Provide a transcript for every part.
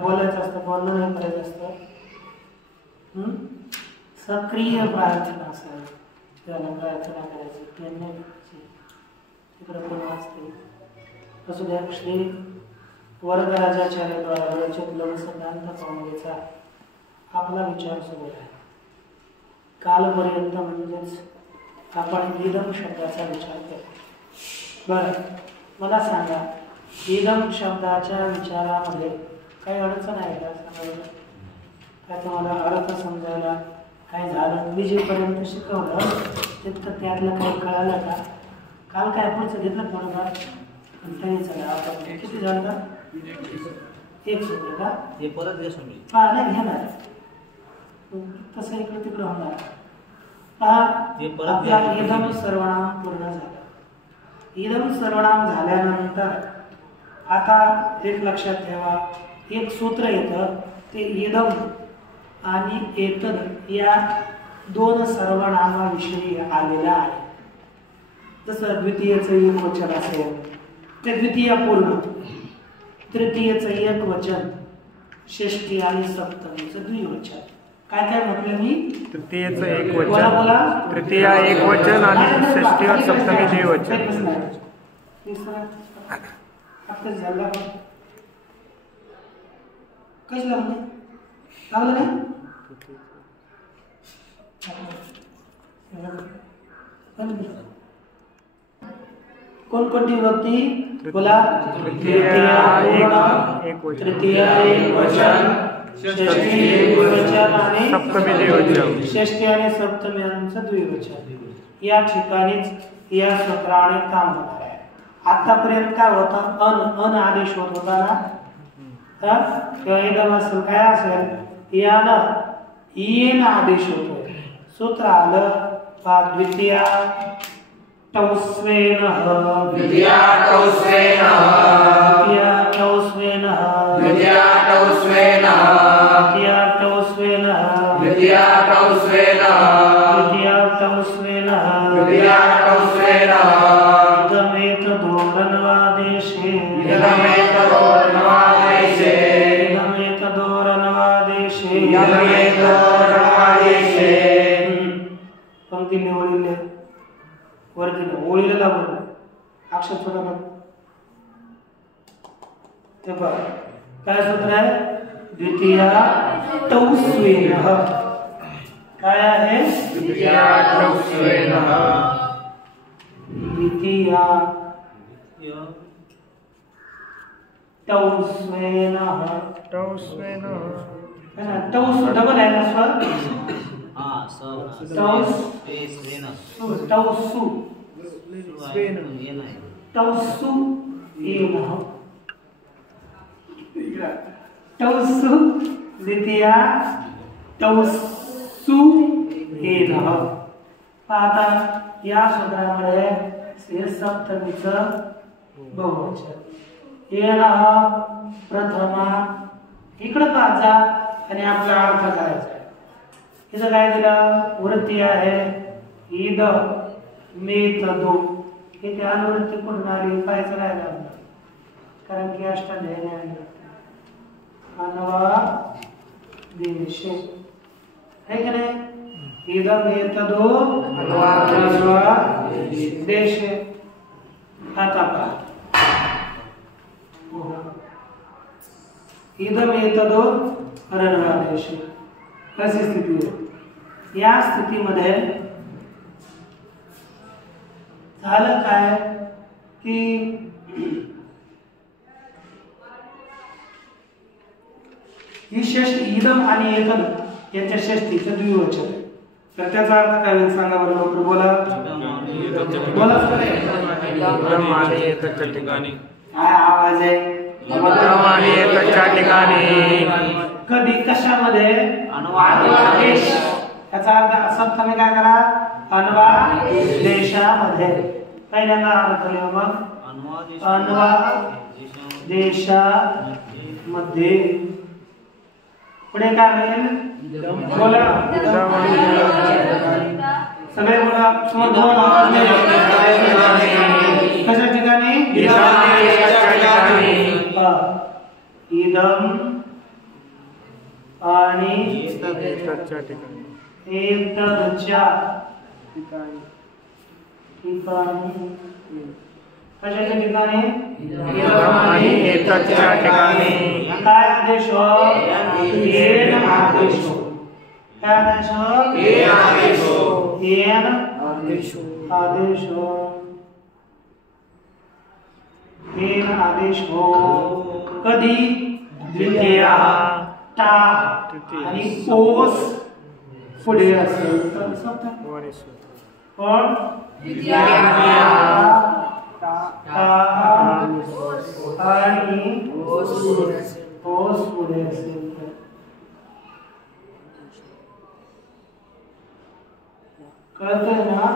बोलायचं असतं, बोलणं नाही करायचं असतं. सक्रिय प्रार्थना असावी, त्याला प्रार्थना करायची, तिकडे कोण वाचते असू द्या. श्री वरदराजाचार्य लघु सिद्धांत कौमुदीचा आपला विचार सुरू आहे. कालपर्यंत म्हणजेच आपण इदम शब्दाचा विचार करतो. बरं, मला सांगा, इदम शब्दाच्या विचारामध्ये काही अडचण आहे का? सांगा, काय तुम्हाला अर्थ समजायला काय झालं? मी जेपर्यंत शिकवलं तितकं त्यातलं काही कळालं का? काल काय पुढचं घेतलं बरोबर? तरी चला, आपण किती झालं? एक शब्द का? हे परत नाही घेणार, तसं इकडे तिकडे होणार. आपला इदम सर्वनाम पूर्ण झाला. इदम सर्वनाम झाल्यानंतर आता एक लक्षात ठेवा, एक सूत्र येतं, ते इदम आणि एतद या दोन सर्वनामाविषयी आलेलं आहे. जसं द्वितीयचं एक वचन असेल ते द्वितीय पूर्ण, तृतीयचं एक वचन, षष्ठी आणि सप्तमीचं द्विवचन. काय काय म्हटलं मी? तृतीयचं एक वचन, तृतीय एक वचन आणि षष्ठी और सप्तमी द्विवचन. झाला कशी लागले? लागलं नाही? कोणकोणती विभक्ती बोला? तृतीय एक वचन, षष्ठी एक वचन आणि सप्तमी द्विवचन. षष्ठी आणि सप्तमी यांचं द्विवचन. या ठिकाणीच या सूत्राने काम होणार आहे. आतापर्यंत काय होतं? अन आदेश होत होता ना, किंवा एकदम असेल काय असेल, यानं येन आदेश होतो. सूत्र आलं द्वितीया टौस्वेन, द्वितीया टौस्वेन, द्वितीया टौस्वेन, द्वितीया टौस्वेन, द्वितीया टौस्वेन, द्वितीया टौस्वेन, द्वितीया टौस्वेन, द्वितीया टौस्वेन. इदमेतदोरन्वादेशे, इदमेतदोरन्वादेशे, इदमेतदोरन्वादेशे, इदमेतदोरन्वादेशे. पंक्तीने ओळीले वरती ओळीला लागून अक्षर छोटा बघ. ते बघ काय सूत्र आहे? द्वितीया टौस्वेन. काय आहे? द्वितीया टौस्वेन, द्वितीया टौस्वेन, टौस्वेन. टौस डबल आहे ना स्वर? टौसु द्वितीया टौसु येन. आता या सूत्रामध्ये सप्तमीचं बहुवचन. येन प्रथमा, इकडं पाहजा आणि आपला अर्थ करायचा. इथं काय दिलं? वृत्ती आहे इद मेतदो. इथे अनुवृत्ती कुठून आली? पाहायचं राहिलं, कारण की अष्टाध्यायी अनवा देशे है की नाही? इद मेतदो अनवा देशे. आता पहा, इद मेतदो अनवा देशे कशी स्थिती आहे? या स्थितीमध्ये झालं काय की ही षष्ठी इदम आणि एतद यांच्या षष्टीचं द्विवचन आहे. तर त्याचा अर्थ काय होईल सांगा बरं लवकर बोला बोला काय आवाज आहे कधी कशामध्ये अनुवादेश याचा अर्थ असा तुम्ही काय करा अनुवादेशामध्ये पहिल्यांदा अर्थ लिहू मग अनुवादेशामध्ये पुढे काय होईल बोला सगळे बोला समोर दोन आवाज कशा ठिकाणी इदम आणि एतदच्या ठिकाणी कशाच्या ठिकाणी काय आदेश हो येन आदेश हो काय आदेश हो येन आदेश हो येन आदेश हो कधी द्वितीया टा आणि ओस पुढे असेल तर पण द्वितीया आणि ओस पुढे असेल कळतंय ना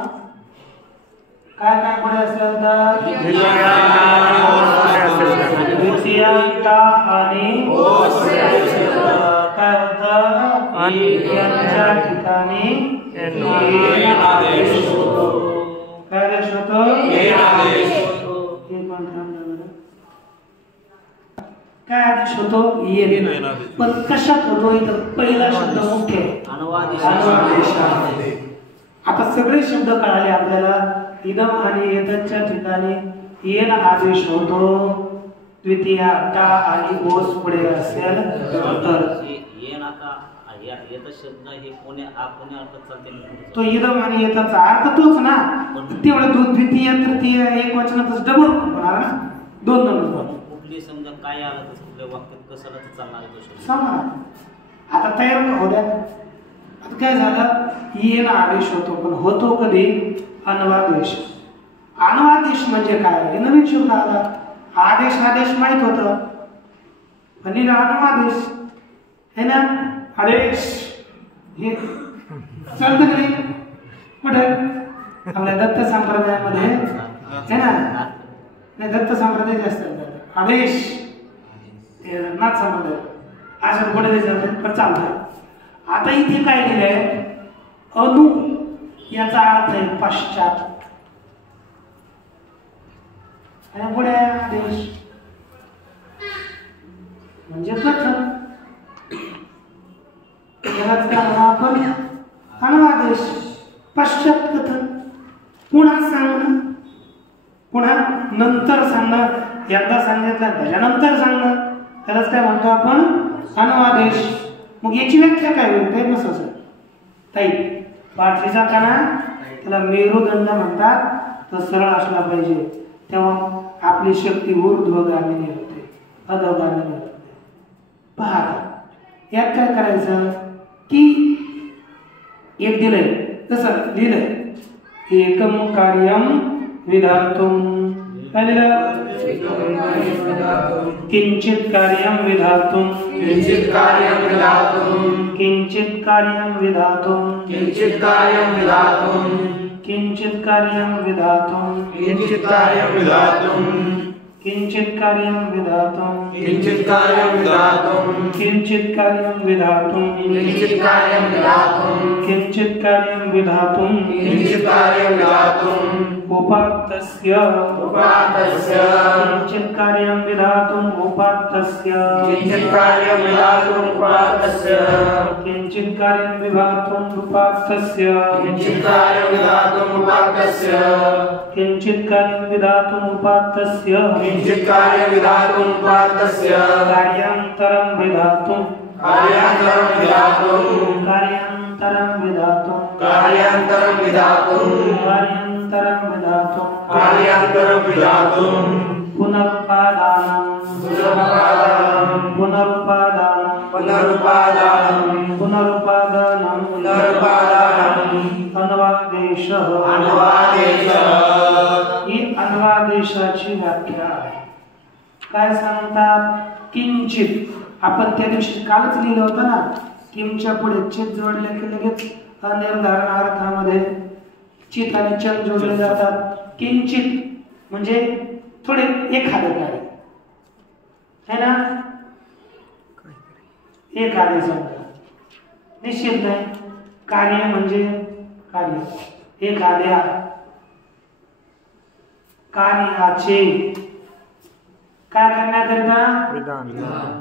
काय काय पुढे असेल तर द्वितीयांता आणि काय होतं यांच्या ठिकाणी काय आदेश होतो काय आदेश होतो येन पण कशात होतो इथं पहिला शब्द मुख्य अनुवादेशामध्ये. आता सगळे शब्द कळाले आपल्याला इदम आणि एतच्या ठिकाणी येन आदेश होतो द्वितीया टा आणि ओस पुढे असेल तर येन आता येत शब्द हे कोण्या अर्थात चालते तो इदम आणि एतचा अर्थ तोच ना तेवढं द्वितीय तृतीय एक वचनातच डबल होणार ना दोन नंबर कुठली समजा काय आलं तर कुठल्या वाक्यात कशाला चालणार आहे तो शब्द सांगा आता तयार होऊ द्या. आता काय झालं येन आदेश होतो पण होतो कधी अनुवादेश. अनुवादेश म्हणजे काय हे नवीन शब्द आला. आदेश माहित होतं पण अनुवादेश है ना आदेश हे चालतं की नाही कुठे आपल्या दत्त संप्रदायामध्ये है ना नाही दत्त संप्रदाय जास्त आदेश नाथ संप्रदाय अशा पुढे चालतं पण चालतं. आता इथे काय लिहिलंय अनु याचा अर्थ आहे पश्चात आणि पुढे आदेश म्हणजे कथन यालाच काय म्हणा आपण अनुवादेश पश्चात कथन पुन्हा सांगणं पुन्हा नंतर सांगणं एकदा सांगितलं त्याच्यानंतर सांगणं त्यालाच काय म्हणतो आपण अनुवादेश. मग याची व्याख्या काय होईल ते कसं ताई पाठीचा कणा त्याला मेरुदंड म्हणतात तो सरळ असला पाहिजे तेव्हा आपली शक्ती ऊर्ध्वगामिनी होते अधोगामिनी होते. पहा यात काय करायचं की एक दिलंय कसं लिहिलंय एकम कार्यम विधातुम काय लिहिलं किंचित कार्यम विधातुम किंचित कार्यम विधातुम किंचित कार्यम विधातुम किंचित कार्यम विधातुम किंचित कार्यम विधातुम किंचित कार्यम विधातुम किंचित कार्यम विधातुम किंचित कार्यम विधातुम किंचित कार्यम विधातुम किंचित कार्यम विधातुम किंचित कार्यम विधातुम किंचित कार्यम विधातुम उपात्तस्य किंचित कार्यम विधातुम उपात्तस्य किंचित कार्यम विधातुम उपात्तस्य किंचित कार्यम विधातुम उपात्तस्य किंचित कार्यम विधातुम उपात्तस्य किंचित कार्यम विधातुम उपात्तस्य किंचित कार्यम विधातुम उपात्तस्य कार्यान्तरं विधातुम कार्यान्तरं विधातुम कार्यान्तरं विधातुम कार्यान्तरं विधातुम कार्यान्तरं विधातुम कार्यान्तरं विधातुम पुनरुत्पादानं पुनरुत्पादानं पुनरुत्पादानं पुनरुत्पादानं पुनरुत्पादानं ही अन्वादेशाची व्याख्या आहे. काय सांगतात? किंचित. आपण त्या दिवशी कालच लिहिलं होतं ना, किमच्या पुढे चित जोडले की लगेच अनिर्धारण अर्थामध्ये चित आणि चल जोडले जातात. किंचित म्हणजे थोडे एखादं कार्य है ना, एखादे समजा निश्चित नाही. कार्य म्हणजे कार्य, एखाद्या कार्याचे काय करण्याकरिता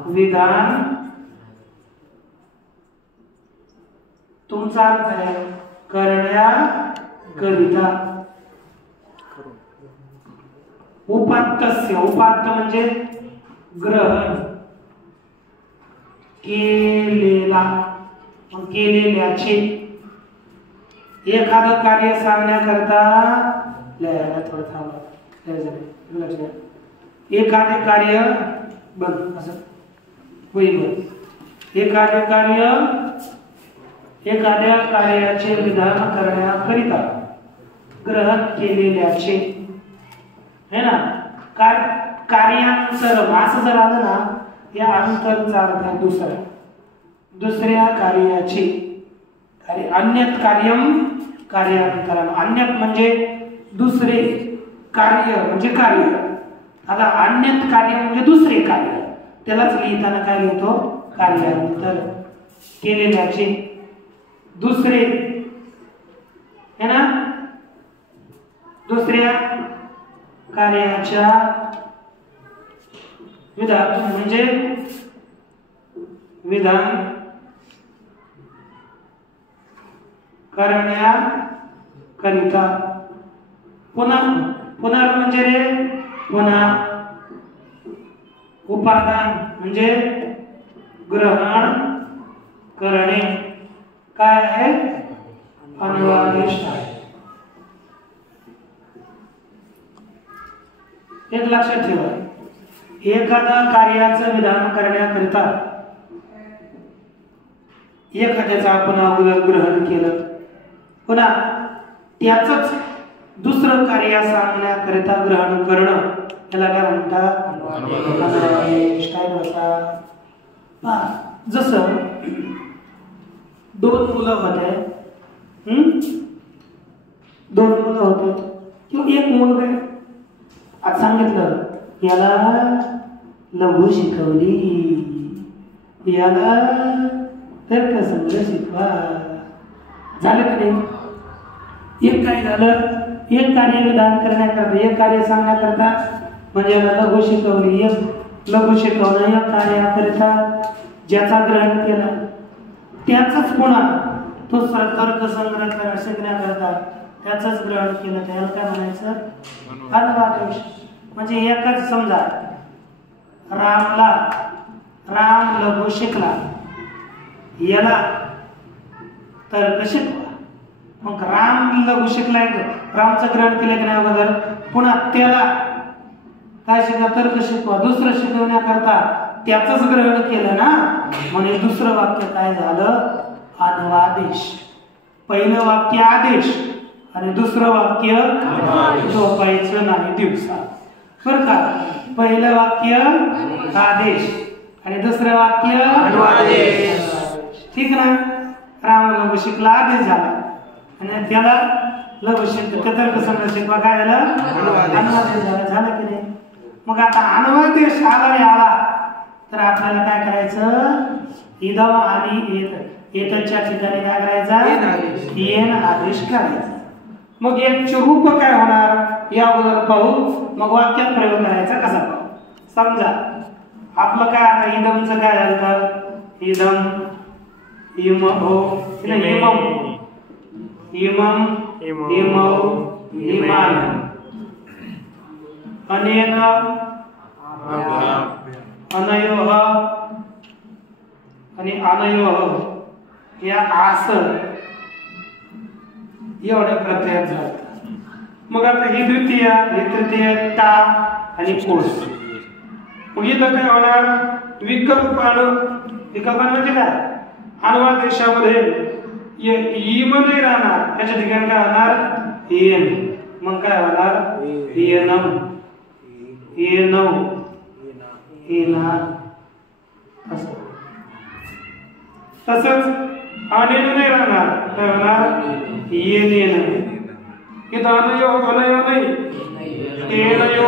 विधान. तुमचा अर्थ आहे करण्याकरिता. उपात्तस्य, उपात्त म्हणजे ग्रहण केलेला, केलेल्याचे. एखादं कार्य सांगण्याकरता थोडं थांबा, एखादे कार्य बघ असं होईल. एखादे कार्य, एखाद्या कार्याचे विधान करण्याकरिता ग्रहण केलेल्याचे है ना. कार्यांतर असं जर आलं ना, या अंतरचा अर्थ आहे दुसरा, दुसऱ्या कार्याचे. कार्य अन्यत कार्यम कार्यांतरम. अन्यत म्हणजे दुसरे, कार्य म्हणजे कार्य. आता अन्यत कार्य म्हणजे दुसरे कार्य, त्यालाच लिहिताना काय लिहितो? कार्यांतर. केलेल्याचे दुसरे है ना, दुसऱ्या कार्याच्या विधान म्हणजे विधान करण्याकरिता. पुन्हा पुनर् म्हणजे रे पुन्हा. उपादान म्हणजे ग्रहण करणे. काय आहे? अन्वादेश आहे. एक लक्षात ठेवा, एखादा कार्याचं विधान करण्याकरिता एखाद्याचं आपण अगोदर ग्रहण केलं, पुन्हा त्याचंच दुसरं कार्य सांगण्याकरिता ग्रहण करणं, त्याला काय म्हणतात? अन्वादेश. काय म्हणतात? जसं दोन मुलं होते, दोन मुलं होते किंवा एक मुलगा. आज सांगितलं याला लघु शिकवली, याला तर्कसंग्रह शिकवा. झालं की नाही? एक काय झालं? एक कार्य विधान करण्याकरता, एक कार्य सांगण्याकरता म्हणजे याला लघु शिकवली. एक लघु शिकवणं या कार्याकरिता ज्याचा ग्रहण केला त्याचाच पुन्हा तो तर्कसंग्रह शिकण्याकरता त्याचंच ग्रहण केलं, त्याला काय म्हणायचं? अन्वादेश. म्हणजे एकच समजा राम लघु शिकला, याला तर्क शिकवा. मग राम लघु शिकलाय, रामचं ग्रहण केलं की नाही अगोदर, पुन्हा त्याला काय शिकवा? तर्क शिकवा. दुसरं शिकवण्याकरता त्याचंच ग्रहण केलं ना, म्हणजे दुसरं वाक्य काय झालं? अन्वादेश. पहिलं वाक्य आदेश आणि दुसरं वाक्य झोपायचं नाही दिवसा. बरं का? पहिलं वाक्य आदेश आणि दुसरं वाक्य अन्वादेश. ठीक ना? राम लघु शिकला, आदेश झाला आणि त्याला लघु तर्कसंग्रह शिकवा काय झालं? अन्वादेश झाला. झालं की नाही? मग आता अन्वादेश आला रे आला तर आपल्याला काय करायचं? इदम आणि येतच्या ठिकाणी काय करायचं? येन आदेश करायचा. मग यांचे रूप काय होणार या अगोदर पाहू, मग वाक्यात प्रयोग करायचा कसा पाहू. समजा आपलं काय आता इदमचं काय झालं? इदम इमो इमम इमम इमौ इमान. अनेन अनयोः आणि अनयोः या आस एवढ्या प्रत्ययात झालं. मग आता ही द्वितीय, ही तृतीय, ता आणि कोस. मग इथं काय होणार? विकल्पान. विकल्पान म्हणजे काय? अन्वादेशामध्ये इम नाही राहणार, याच्या ठिकाणी काय होणार येन. मग काय होणार येनम येनव येना असं. तसंच अनेन नाही राहणार, काय होणार येनेन. इथं अनयो अनयो नाही, येनयो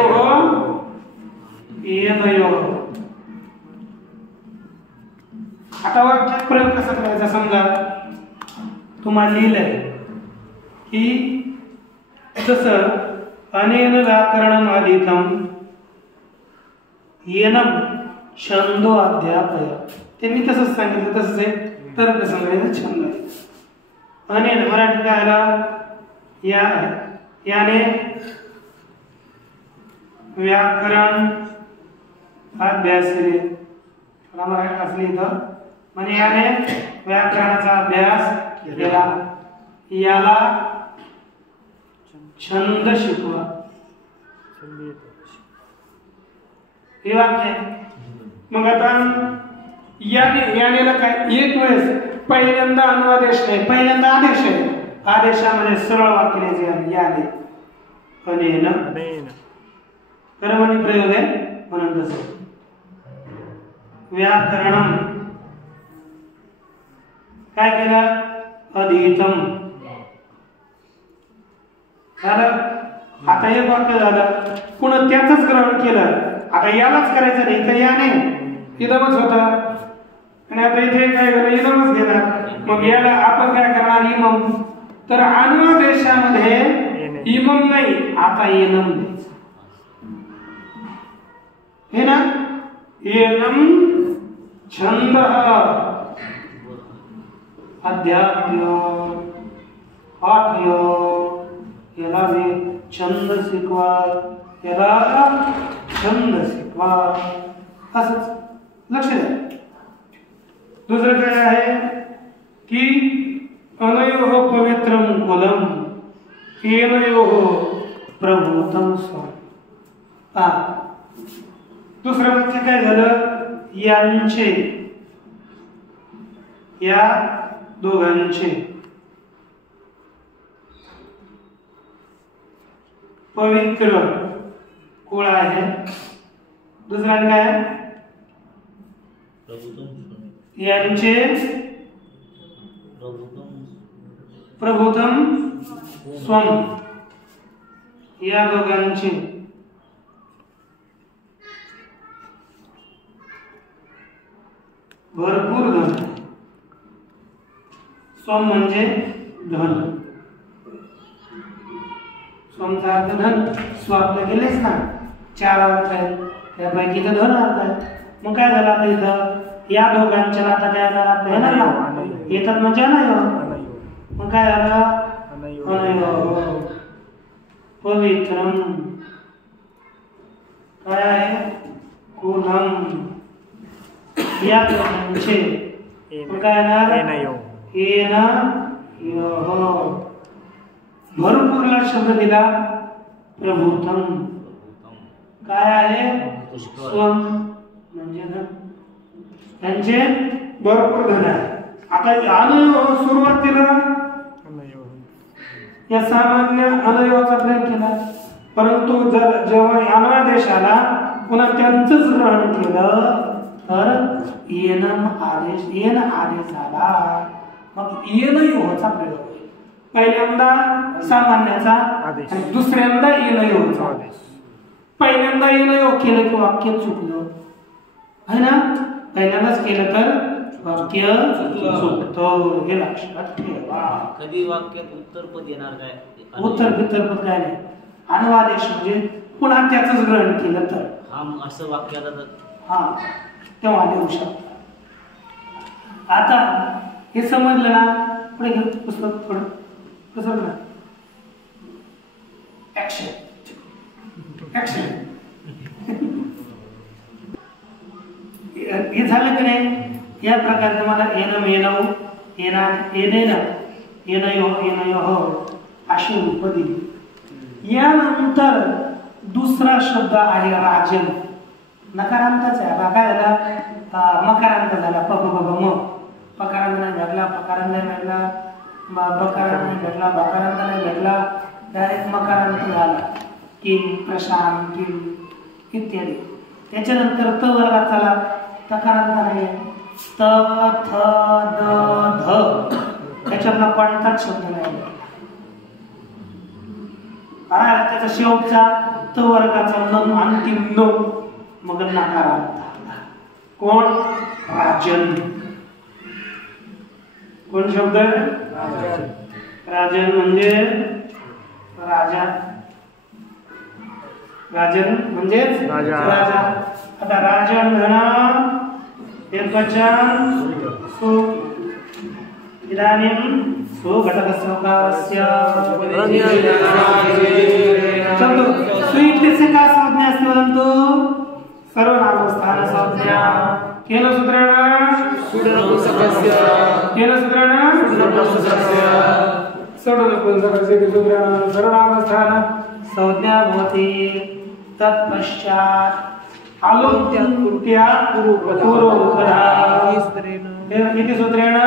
येनयो. आता वाक्यात प्रयोग कसा करायचा, समजा तुम्हाला लिहिलंय की जसं अनेन व्याकरणम अधीतम येनम छंदो अध्यापय, ते मी तसंच सांगितलं, तसंच आहे. तर कसं म्हणायचं छंद आहे. अनेन मराठी काय आला, याने व्याकरण अभ्यास केले. मराठी असली इथं म्हणजे याने व्याकरणाचा अभ्यास केला, याला छंद शिकवा. हे वाक्य. मग आता यानेला काय एक वेळेस पहिल्यांदा अनुवादेश नाही, पहिल्यांदा आदेश आहे. आदेशामध्ये सरळ वाक्य याने अनेन कर्मणी प्रयोग आहे म्हणून तसं. व्याकरणम काय केलं, अधीतम झालं. आता एक वाक्य झालं, पुन्हा त्याच ग्रहण केलं. आता यालाच करायचं नाही, तर याने इदमच होता, आणि आता इथे काय झालं, इदमच घेणार. मग याला आपण काय करणार, इमम. तर अनुदेशामध्ये इमम नाही, आता येनम द्यायचं. हे ना, येनम छंद अध्यात्म पाठ्य, याला छंद शिकवा, याला छंद शिकवा. असंच लक्ष द्या. दुसरं काय आहे की अनयोः पवित्रम कुलम येनयोः प्रभूतम स्वम. दुसरं वाक्य काय झालं, यांचे, या दोघांचे पवित्र कुळ आहे. दुसरा काय, यांचे प्रभुतम स्वम, या दोघांचे भरपूर धन. स्वम म्हणजे धन, स्वमचा अर्थ धन. स्व आपल्या गेलेच ना, 4 अर्थ आहेत, त्यापैकी तर धन अर्थ आहे. मग काय झालं आता इथं, या दोघांच्या आता काय झालं आपल्या ना येतात म्हणजे नाही. मग काय झालं, अनयो पवित्रम काय आहे, कुलम, या दोघांचे. मग काय येणार, भरपूरला शब्द दिला, प्रभुतम काय आहे, स्वम म्हणजे धन. त्यांचे भरपूर धन आहे. आता अनयो सुरुवातीला या सामान्य अनयोचा प्रयोग केला, परंतु जर जेव्हा अनादेश आला पुन्हा त्यांचंच ग्रहण केलं तर येनम आदेश, येन आदेश झाला. मग येनयोचा प्रयोग होईल. पहिल्यांदा सामान्याचा आणि दुसऱ्यांदा येनयोचा. पहिल्यांदा येनयो केलं की वाक्य चुकलं है ना, पहिल्यांदाच केलं तर वाक्य चुकतं, हे लक्षात ठेवा. कधी वाक्यात उत्तरपद येणार काय, उत्तरपद काय नाही. अनुवादेश म्हणजे पुन्हा त्याच ग्रहण केलं तर हम असं वाक्याला हा तेव्हा देऊ शकता. आता हे समजलं ना, पुढे घेऊ पुस्तक थोडं कसं ना, ऍक्शन ऍक्शन. हे झालं की नाही, या प्रकारे तुम्हाला येनम येनव येना येनेन येनयो येनयो अशी रूप दिली. यानंतर दुसरा शब्द आहे राजन. नकारांताच आहे. आता काय झाला, मकारांत झाला, प प प म. पकारांत नाही लागला, पकारांत नाही लागला, बकारांत नाही भेटला, बकारांत नाही भेटला, डायरेक्ट मकारांत झाला. किम, प्रशांत, किम इत्यादी. त्याच्यानंतर त वर्गात चला, तकारांत नाही. त, थ, द, ध त्याच्यातला कोणताच शब्द नाही. त्याचा शेवटचा त वर्गाचा न अंतिम न मग नकारांत. कोण? राजन. कोण शब्द? राजन म्हणजे राजा. राजन म्हणजे राजा. आता राजन धन एकवचन सु. इदानीं सु घटकस्य उकारस्य सु इत्यस्य का संज्ञा अस्ति वदन्तु? सर्वनामस्थान संज्ञा. केन सूत्रेण? केन सूत्रेण? षड्नपुंसकस्य सूत्रेण सर्वनामस्थान संज्ञा भवति. तत्पश्चात् आलोक्य पूर्वोपधा इति सूत्रेण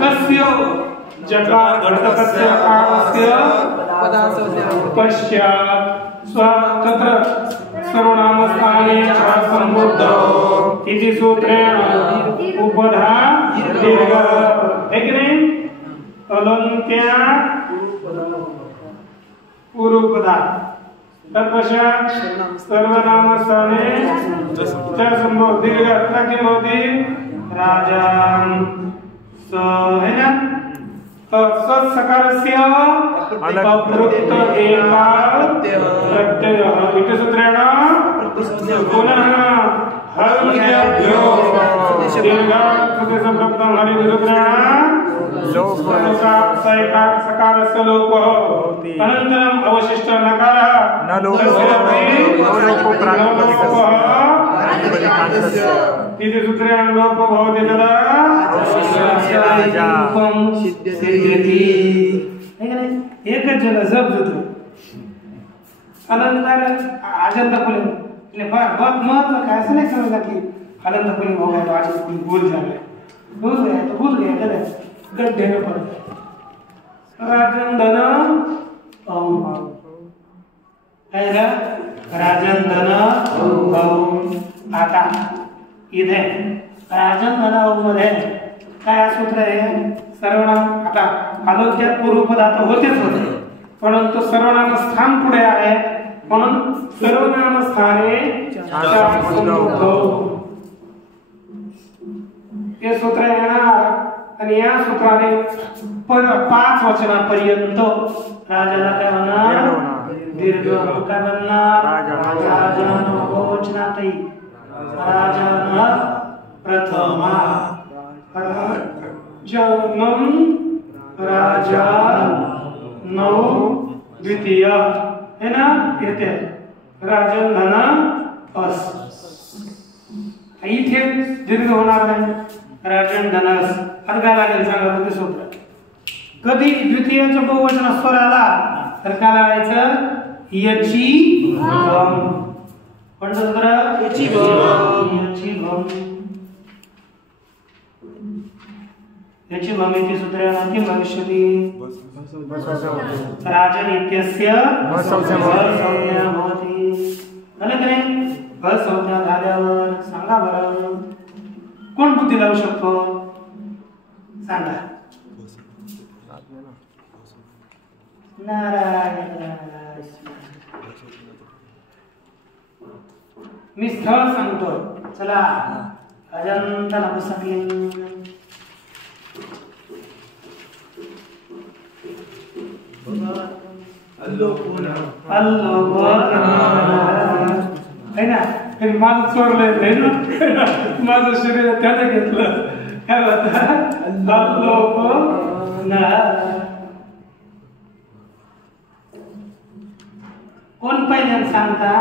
कस्य जकार घटकस्य कामस्य पश्चात् तत्र सर्वनामस्थाने संबुद्धौ इति सूत्रेण उपधा दीर्घ. है कि नहीं? अलंत्या पूर्वोपधा तत्पश्चात् सर्वनामस्थाने संबुद्धौ दीर्घ. किं भवति? राजान. स है ना? सकारस्य अपृक्त एकार प्रत्यय इति सूत्रेण पुनः हल्यभ्यो दीर्घार्थस्य संप्रक्तं हलिति सूत्रेण सकारस्य लोपः. अनन्तरम् अवशिष्ट नकारः न इति सूत्रेण लोपो भवति. तदा एकच जगह जब जुतो अनंतर आजंत पुलिंग. એટલે बहुत महत्व का ऐसा नहीं समझना कि हलंत पुलिंग हो गया तो आज कोई भूल जाए. भूल गया तो भूल गया गलत गड्ढे में पड़ गया. राजंदन ओम है ना? राजंदन ओम. आता इधे राजंदन ओम मध्ये काय सूत्र आहे? सर्वनाम. आता आलोक्यात पूर्वपदार्थ होतेच होते, परंतु सर्वनाम स्थान पुढे आहे म्हणून सर्वनाम स्थाने हे सूत्र येणार. आणि या सूत्राने 5 वचनापर्यंत राजाला काय म्हणणार? दीर्घ. काय म्हणणार? राजन वचनातही राजन प्रथमा जनम राजा नौ द्वितीय है ना? येते राजन धन अस. इथे दीर्घ होणार नाही. राजन धनस आणि काय लागेल सांगा बघू सूत्र. कधी द्वितीयचं बहुवचन स्वर आला तर काय लावायचं? यची भम. कोणतं सूत्र? यची भम. यची भम. याची भूमिती सूत्रेण भविष्यति. राजन इत्यस्य संज्ञा भवति. झालं की नाही? संज्ञा झाल्यावर सांगा बरं कोण बुद्धी लावू शकतो? सांगा. नारायण. मी स्थळ सांगतो. चला. अजंता नपुंसकलिंग. है ना? माझं चोरलंय ना, माझं शरीर त्याने घेतलं. काय होतं? कोण पहिल्यांदा सांगता?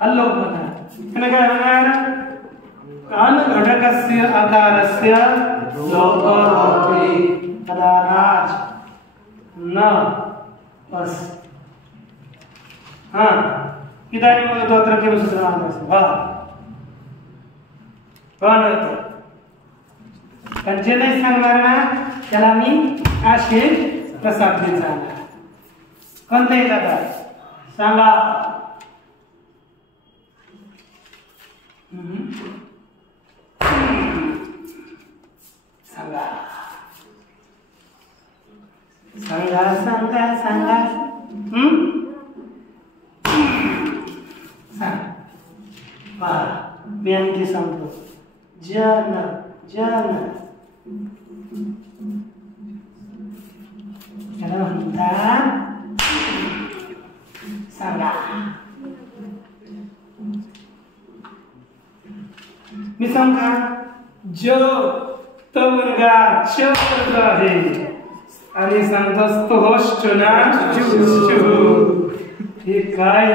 अल्लोपना. काय होणार? अन घटकस्य आकारस्य लोपो भवति. तदा राज न अस. हाँ इदानीं तत्र किं सूत्रम् अस्ति? वा पण जे नाही सांगणार ना त्याला मी असे प्रसाद देत जाणार. कोणता येत आता सांगा. सांगा सांगा सांगा सांगा. मी आणखी सांगतो. जन जन त्याला म्हणतात सांगा. मी सांगा ज त वर्गा च वर्ग आहे आणि सांगतोस तो होस्टना. हे काय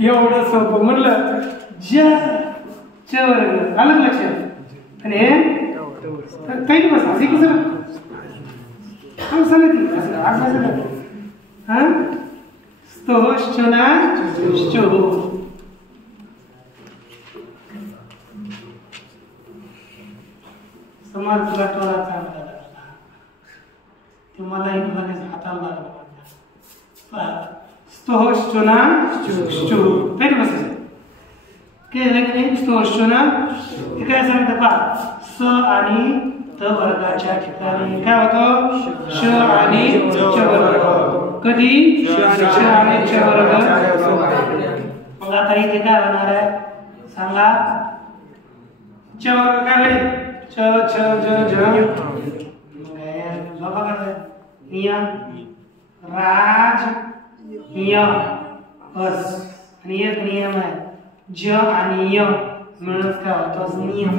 एवढं सोपं म्हणलं. ज च वर्ग आलं लक्षात. आणि हे काही बस असे कसं सांगितलं असं अभ्यास हा स्तोष्टना समाज तुला टोळा चांगला लागला ते मलाही लगेच हाताला लागला. स्तोष्टना काही बसायचं केलं की नाही. स्तोष्टना हे काय सांगतं पा स आणि त वर्गाच्या ठिकाणी काय होतं श आणि च वर्ग. कधी श आणि च वर्ग. मग आता इथे काय होणार आहे सांगा. च वर्ग काय होईल च छ ज झ. झोपा करताय नियम राज नियम बस. आणि एक नियम आहे ज आणि य मिळून काय होतं नियम.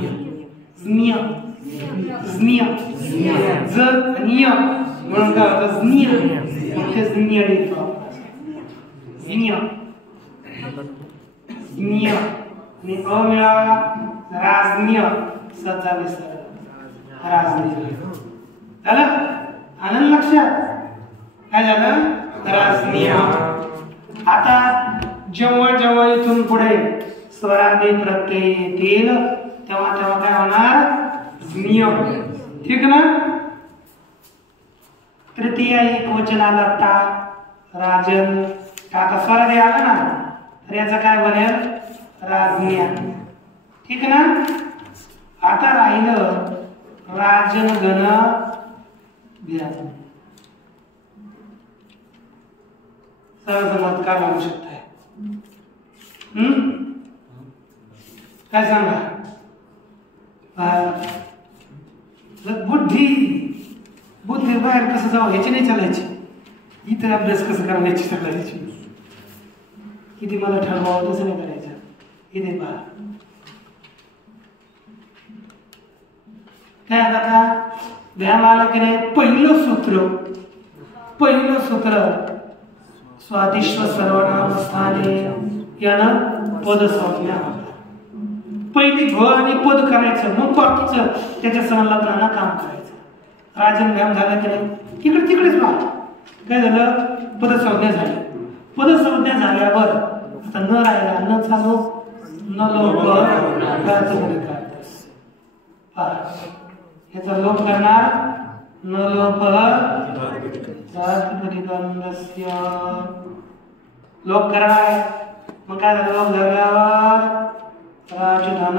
नियम नियम ज नियम म्हणून काय होतं नियम. तेच नियम लिहितो नियम नियम. आणि अ मिळाला राजनीय सचा विसर राजनीय झालं. आनंद लक्षात काय झालं राजनीय. आता जेव्हा जेव्हा इथून पुढे स्वरादी प्रत्यय येतील तेव्हा तेव्हा काय होणार नियम. ठीक ना. तृतीय एक वचनाला टा राजन टाका स्वरादी आला ना तर याचं काय बनेल राजनीय. ठीक ना. आता राहिलं राजन गण ध्यान. सहज काय लागू शकत आहे काय सांगा. बुद्धी बुद्धी बाहेर कसं जावं ह्याची नाही चालायची. इथे अभ्यास कसं करायची चालायची. किती मला ठरवावं तसं नाही करायचं. इथे पहा काय आता ध्यान आलं की नाही. पहिलं सूत्र स्वादिष्व सर्वनाम स्थाने यानं पद संज्ञा. पहिली भ आणि पद करायचं मग बाकीचं त्याच्या संलग्नानं काम करायचं. राजन व्यायाम झाला की नाही इकडे तिकडेच पहा काय झालं पदसंज्ञा झाली. पदसंज्ञा झाल्यावर आता न राहिला न चालू न लोप याचा लोप करणार न लोप लोप करणार. मग काय झालं लोप झाल्यावर राजधान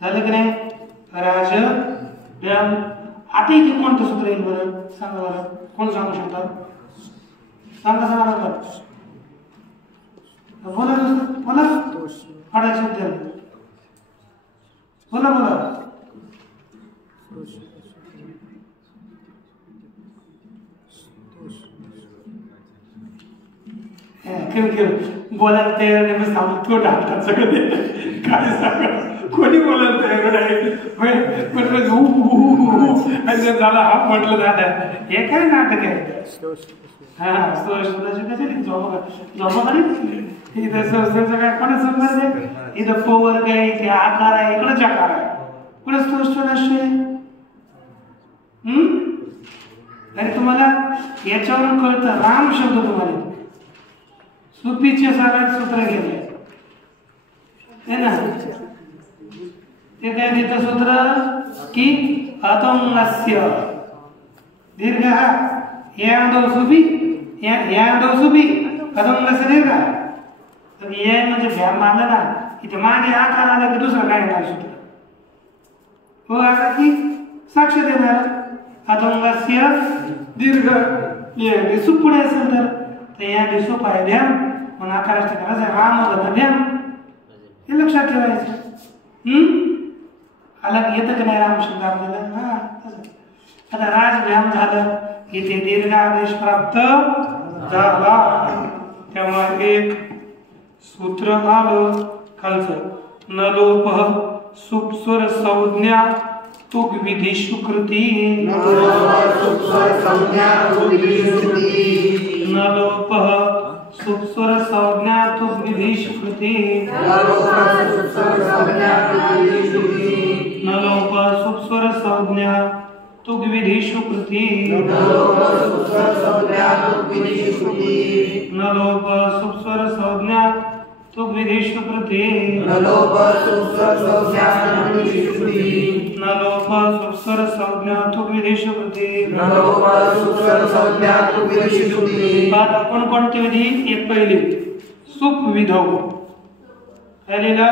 झालं की नाही राज व्याम. आता इथे कोणतं सूत्र येईल बरं सांगा बरं. कोण सांगू शकता सांगा सांगा बोला बोला अडा शब्द बोला बोला. बोलायला तयार नाही मग सांगू तो टाकतात सगळं काय सांगा कोणी बोलायला तयार नाही. झाला हा म्हटलं झालं हे काय नाटक आहे. हा काय कोणा समजायचं. इथं प वर्ग आहे इथे आकार आहे इकडं चकार आहे कुठे स्तोष्ट आणि तुम्हाला याच्यावरून कळतं राम शब्द तुम्हाला सुपीचे सगळ्यात सूत्र गेले है ना. ते काय देतं सूत्र की अतंगस्य दीर्घ यादव सुबी अतंगस्य दीर्घ. तर ये म्हणजे भ्याम मानलं ना इथे मागे आकार आला की दुसरं काय येणार सूत्र हो आला की साक्ष देणार अतंगस्य दीर्घ ये दिसू पुढे असेल तर या दिसू पाय भ्याम म्हणून आकाराच्या करायचं राम होता भ्याम हे लक्षात ठेवायचं. अलग येतं की नाही राम शब्द आपल्याला हा आता राजभ्याम झालं इथे दीर्घ आदेश प्राप्त झाला तेव्हा एक सूत्र आलं खालचं न लोप सुप्स्वर संज्ञा तुग विधी सुकृती न लोप सुप्स्वर संज्ञा तुग विधी सुकृती न लोप सुप्स्वर संज्ञा तुग विधी सुकृती न लोप सुप्स्वर संज्ञा तुग विधी सुकृती न लोप सुप्स्वर संज्ञा तुग विधी सुकृती. आता कोणकोणती विधी एक पहिली सुप विधव पहिलीला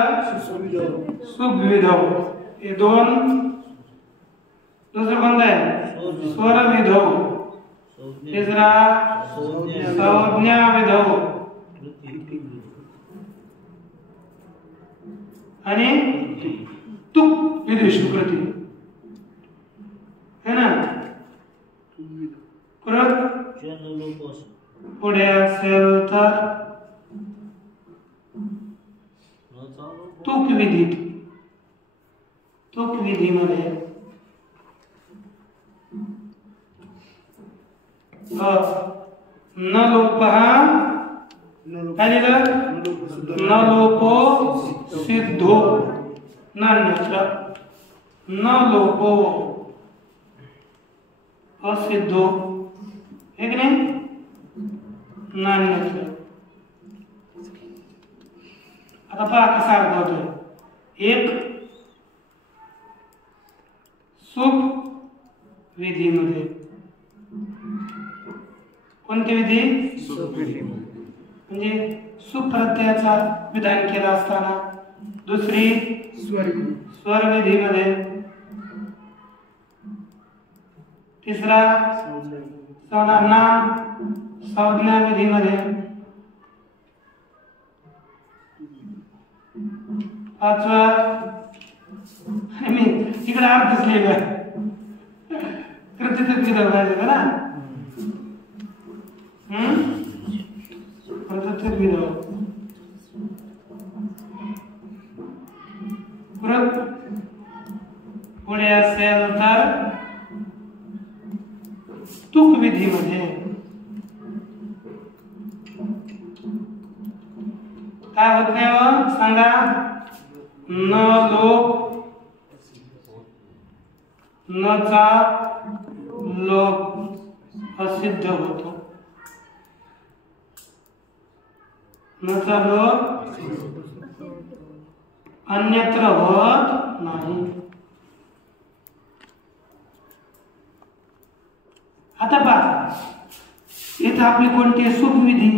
सुप विधव हे दोन दुसरं कोणतं आहे स्वर विधव तिसरा संज्ञा विधव आणि तुक विधी सुकृती है ना. परत पुढे असेल तर तुक विधी तुक विधीमध्ये न लोप काय लिहिलं न लोपो सिद्धो नान्यत्र न लोपो असिद्धो हे की नाही नान्यत्र. आता पहा कसा अर्थ होतोय एक सुप विधीमध्ये कोणती विधी म्हणजे सुप्रत्ययाचा विधान केला असताना दुसरी स्वर विधीमध्ये तिसरा नाम संज्ञा विधीमध्ये पाचवा मी इकडे अर्थच लिहिला कृतीतच विधान पाहिजे ना पुढे असेल तर तुक विधीमध्ये काय होत नाही हो सांगा न लोप नचा लोप असिद्ध होतो नचा लोप अन्यत्र होत नाही. आता पहा इथं आपली कोणती सुप विधी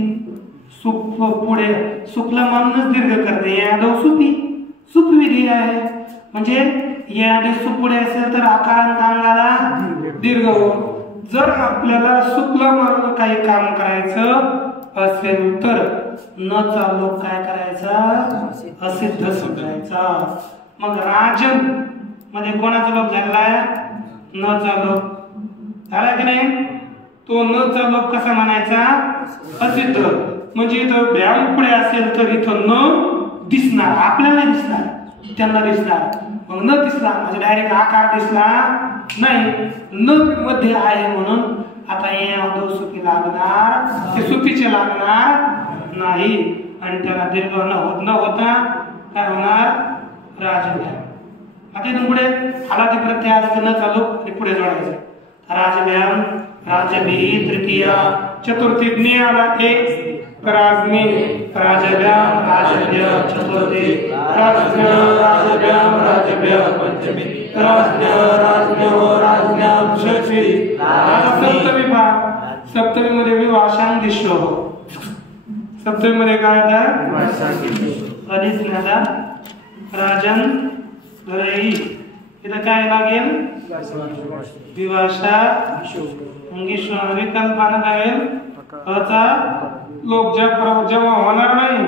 सुप पुढे सुपला मानूनच दीर्घ करते यादव सुपी सुप विधी आहे म्हणजे या आधी सुप पुढे असेल तर आकारांत अंगाला दीर्घ हो. जर आपल्याला सुपला मानून काही काम करायचं असेल तर न चालू काय करायचा असिद्ध सुटायचा. मग राजन मध्ये कोणाचा लोप झालाय न चालू झाला की नाही तो न चा लोप कसा म्हणायचा असिद्ध म्हणजे इथं भ्याम पुढे असेल तर इथं न दिसणार आपल्याला दिसणार त्यांना दिसणार मग न दिसला म्हणजे डायरेक्ट आकार दिसला नाही न मध्ये आहे म्हणून आता या सुपी लागणार ते सुपीचे लागणार नाही आणि त्याला दीर्घ न होता काय होणार राजभ्याम. आता इथून पुढे हालाती प्रत्यय आला की न चालू आणि पुढे जोडायचं राजभ्याम राजभी तृतीया चतुर्थी ज्ञ आला एक राजनी राजभ्याम राजभ्य चतुर्थी राजभ्याम राज्ञ पंचमी राज्ञ राज्ञो राज्ञां षष्ठी सप्तमी पहा सप्तमीमध्ये विवाशांग दिसलो सप्तमीमध्ये काय आता अधिष्ठाता राजन रई इथं काय लागेल विवाशा अंगीश्वर कल्पना काय अचा लोक जेव्हा होणार नाही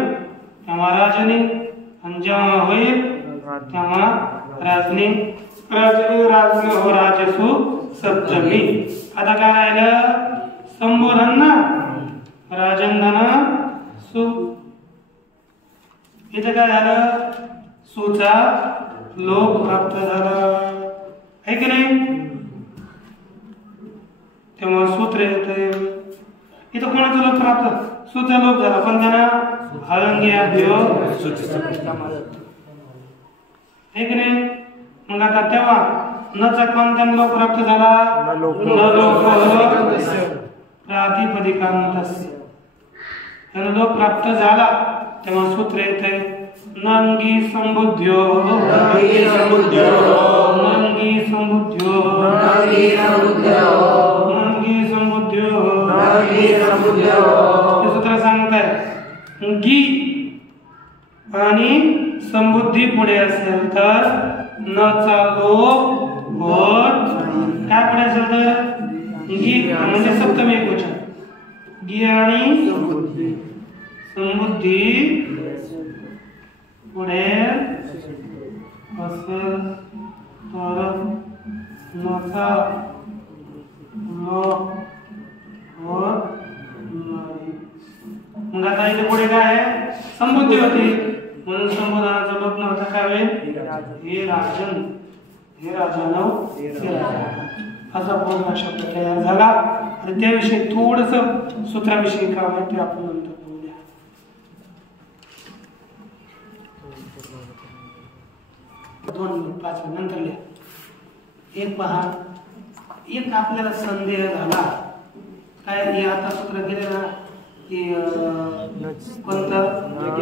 तेव्हा राजनी आणि जेव्हा होईल तेव्हा राजनी राजनी राजनी हो राजसु सप्तमी आता काय राहिलं संबोधन ना राजंधन सु इथं काय झालं सुचा लोक प्राप्त झाला आहे की नाही तेव्हा सूत्र येते इथं कोणाचा लोक प्राप्त सुचा लोक झाला पण त्यांना हळंग्याभ्यो आहे की नाही मग आता तेव्हा नचा कोणत्या लोक प्राप्त झाला न लोक प्रातिपदिकांतस्य त्याला लोक प्राप्त झाला तेव्हा सूत्र येते नंगी संबुद्ध्यो नंगी संबुद्ध्यो नंगी संबुद्ध्यो नंगी संबुद्ध्यो नंगी संबुद्ध्यो नंगी संबुद्ध्यो हे सूत्र सांगताय गी आणि संबुद्धी पुढे असेल तर न चा लोप होत काय पुढे असेल तर गी म्हणजे सप्तमी एकवचन गी आणि संबुद्धी पुढे असेल तर नचा लोप होत नाही मग आता इथे पुढे काय आहे संबुद्धी होती म्हणून संबोधनाचा लोप नव्हता काय होईल हे राजन हे राजानव हे राजा असा पूर्ण शब्द तयार झाला आणि त्याविषयी थोडंसं सूत्राविषयी काम आहे ते आपण नंतर बोलूया. दोन मिनिट 5 मिनिट नंतर लिहा. एक पहा एक आपल्याला संदेह झाला काय हे आता सूत्र गेले ना की कोणतं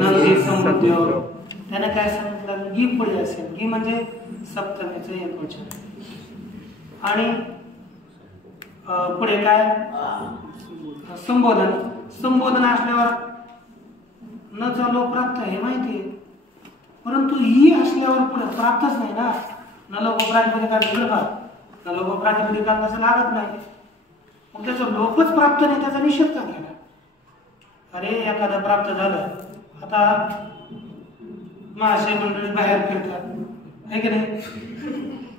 नंदी संबुद्धी त्याने काय सांगितलं गी पुढे असेल गी म्हणजे सप्तमीचं एकवचन आणि पुढे काय संबोधन संबोधन असल्यावर न चालो प्राप्त हे माहिती आहे परंतु ही असल्यावर पुढे प्राप्तच नाही ना न लोक प्रातिपदिकांत विरोधात न लोक प्रातिपदिकांत तसं लागत नाही मग त्याचा लोकच प्राप्त नाही त्याचा निषेध का केला अरे एखादं प्राप्त झालं आता महाशय मंडळी बाहेर फिरतात आहे की नाही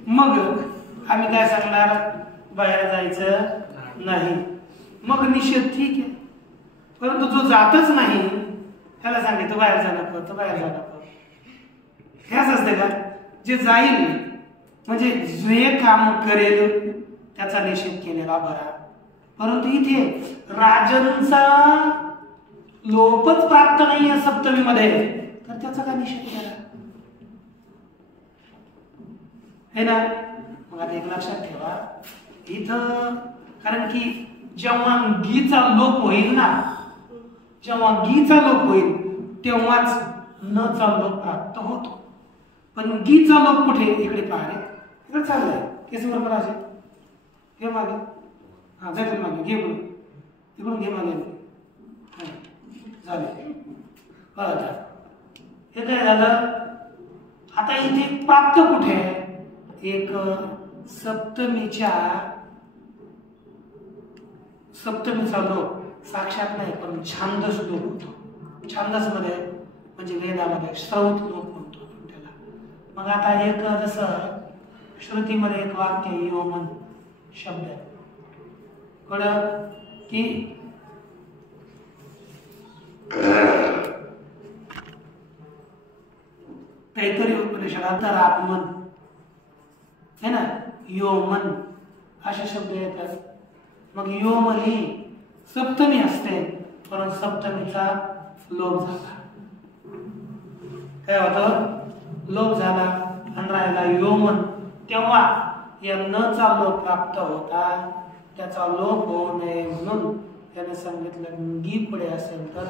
मग आम्ही काय सांगणार बाहेर जायचं नाही मग निषेध ठीक आहे परंतु जो जातच नाही त्याला सांगितलं बाहेर जाणं पडतं बाहेर जाणं पडतं हेच असते का जे जाईल म्हणजे जे काम करेल त्याचा निषेध केलेला बरा परंतु इथे राजनचा लोपच प्राप्त नाहीये सप्तमीमध्ये तर त्याचा काय निषेध केला है ना मग आता एक लक्षात ठेवा इथं कारण की जेव्हा गीचा लोप होईल ना जेव्हा गीचा लोप होईल तेव्हाच न चा लोप प्राप्त होतो पण गीचा लोप कुठे इकडे पाहिले इकडे चाललंय केस बरोबर असेल घे मागे हा जाय मागे घे इकडून इकडून घे मागे झाले हे काय झालं आता इथे प्राप्त कुठे एक सप्तमीचा लोप साक्षात नाही पण छांदस लोप होतो छांदस मध्ये म्हणजे वेदामध्ये श्रौत लोप म्हणतो आपण त्याला मग आता एक जसं श्रुतीमध्ये एक वाक्य योमन शब्द आहे कळलं की काहीतरी उपनिषदात आत्मन है ना योमन असे शब्द येतात मग योमन ही सप्तमी असते परंतु सप्तमीचा लोप झाला काय होतं लोप झाला आणि राहिला योमन तेव्हा या न चा लोप प्राप्त होता त्याचा लोप होऊ नये म्हणून त्याने सांगितलं गी पुढे असेल तर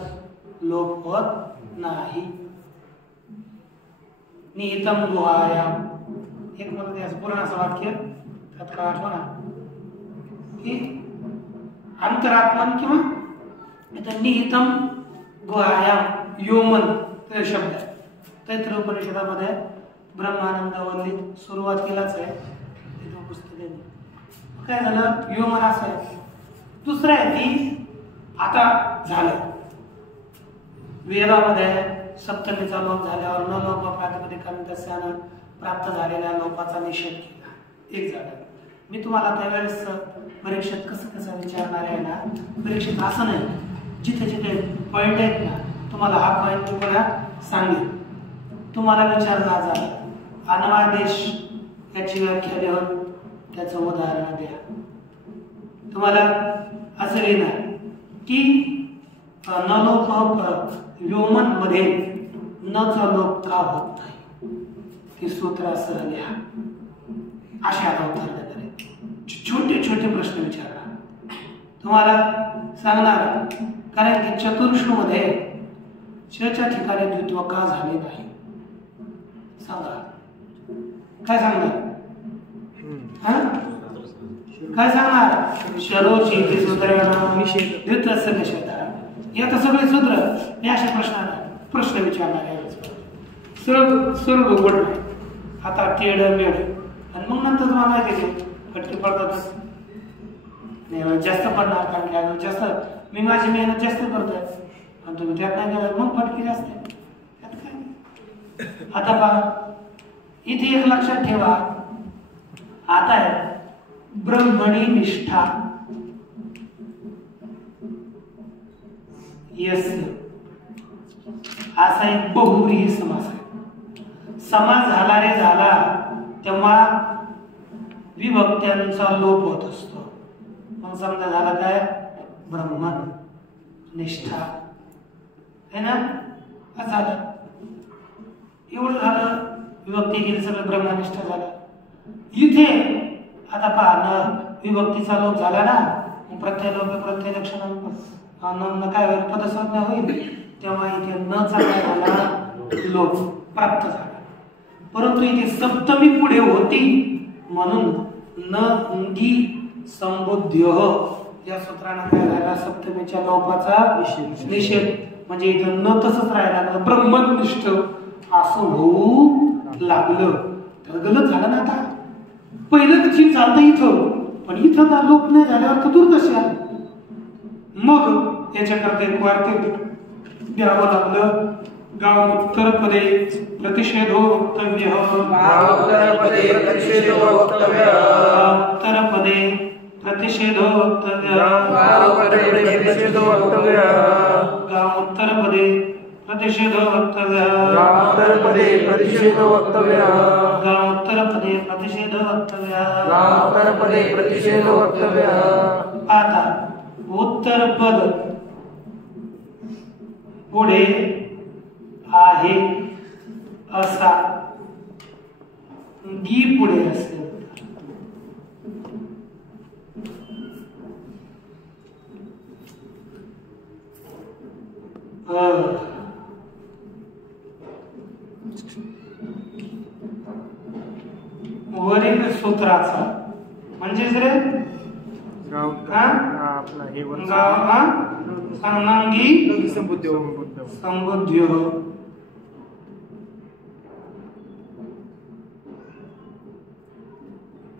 लोप होत नाही निहितम गुहायाम एक मला ते पूर्ण असं वाक्य त्यात काय आठवा ना की अंतरात्मन किंवा इथं निहितम गुहायाम योमन ते शब्द आहे. तैत्तिरीय उपनिषदामध्ये ब्रह्मानंद वल्लीत सुरुवातीलाच आहे तिथं पुस्तके. काय झालं योमन असं आहे. दुसरं आहे की आता झालं वेदामध्ये सप्तमीचा लोप झाल्यावर न लोप प्रातिपदिकाने तस्यानं प्राप्त झालेल्या लोपाचा निषेध केला. एक झालं. मी तुम्हाला त्यावेळेस परीक्षेत कसं विचारणार आहे ना, परीक्षेत असं नाही जिथे जिथे पॉईंट आहेत ना तुम्हाला हा पॉईंट मी पुन्हा सांगेन. तुम्हाला विचारला झाला अन्वादेश याची व्याख्या देऊन त्याचं उदाहरण द्या. तुम्हाला असं लिहिणार की नलोप व्योमन मध्ये नचा लोप का होत नाही ते सूत्रासह लिहा. अशा आता उत्तर देणार आहे. छोटे छोटे प्रश्न विचारणार तुम्हाला सांगणार. कारण की चतुर्षु मध्ये च्या ठिकाणी द्वित्व का झाले नाही सांगा. काय सांगणार काय सांगणार. शरोची द्वित्वस्य निषेधा यात सगळे सूत्र मी अशा प्रश्न विचारणार आहे. सर्व गोड नाही आता टेड मेड आणि मग नंतर तुम्हाला माहिती आहे फटके पडतातच. जास्त पडणार कारण की जास्त मी माझी मेहनत जास्त करतोय आणि तुम्ही त्यात नाही केलं मग फटके जास्त आहे. त्यात काय नाही. आता पहा इथे एक लक्षात ठेवा. आता आहे ब्रह्मणी निष्ठा यस्य असा एक बहुव्रीही समास आहे. समास झाला रे झाला तेव्हा विभक्त्यांचा लोप होत असतो. मग समजा झाला काय ब्रह्मन निष्ठा है ना असं झालं. एवढं झालं विभक्ती गेली सगळं ब्रह्मनिष्ठा झालं. इथे आता पहा न विभक्तीचा लोप झाला ना प्रत्यय लोप प्रत्यय लक्षण काय होईल पदसंज्ञा होईल तेव्हा इथे न काय झाला लोप प्राप्त झाला. परंतु इथे सप्तमी पुढे होती म्हणून नंगी संबुद्ध्य या सूत्राने काय झाला सप्तमीच्या लोपाचा निषेध. म्हणजे इथं न तसंच राहिला ब्रह्मनिष्ठ असं होऊ लागलं तर गलत झालं ना. आता पहिलं कशी चालतं इथं पण इथं ना लोप नाही झाल्यावर तर दुर्दशा. मग याच्याकरता एक वाक्य द्यावं लागलं. गाव उत्तरपदे प्रतिषेधो वक्तव्य. उत्तरपदे प्रतिषेधो वक्तव्य. उत्तरपदे प्रतिषेधो वक्तव्य. प्रतिषेधो वक्तव्य. गाव उत्तरपदे प्रतिषेधो वक्तव्य. उत्तरपदे प्रतिषेधो वक्तव्य. गाव उत्तरपदे प्रतिषेधो वक्तव्य. उत्तरपदे प्रतिषेधो वक्तव्य. आता उत्तरपद पुढे आहे असा गी पुढे असेल वरील सूत्राचा म्हणजे रे संबुद्ध्य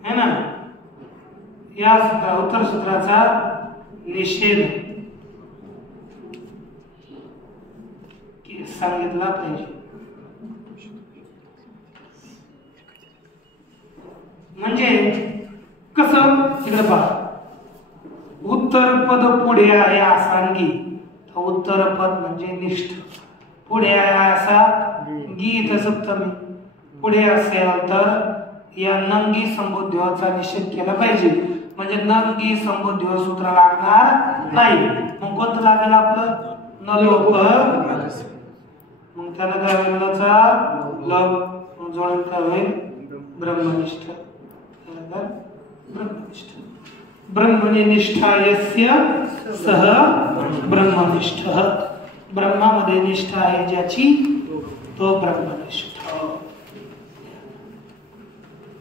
है ना. या उत्तर सूत्राचा निषेध सांगितला पाहिजे. म्हणजे कसं तिकडे पहा उत्तर पद पुढे आहे असांगी उत्तर पद म्हणजे निष्ठ पुढे आहे असा गीत सप्तमी पुढे असेल तर या नंगी संबुद्ध्याचा निषेध केला पाहिजे. म्हणजे नंगी संबुद्ध्य सूत्र लागणार नाही. मग कोणतं लागेल आपलं नलोप. मग त्याला काय होईल लोप जोडून काय होईल ब्रह्मनिष्ठ. ब्रह्मनिष्ठ ब्रह्मणी निष्ठा यस्य सह ब्रह्मनिष्ठ. ब्रह्मामध्ये निष्ठा आहे ज्याची तो ब्रह्मनिष्ठ.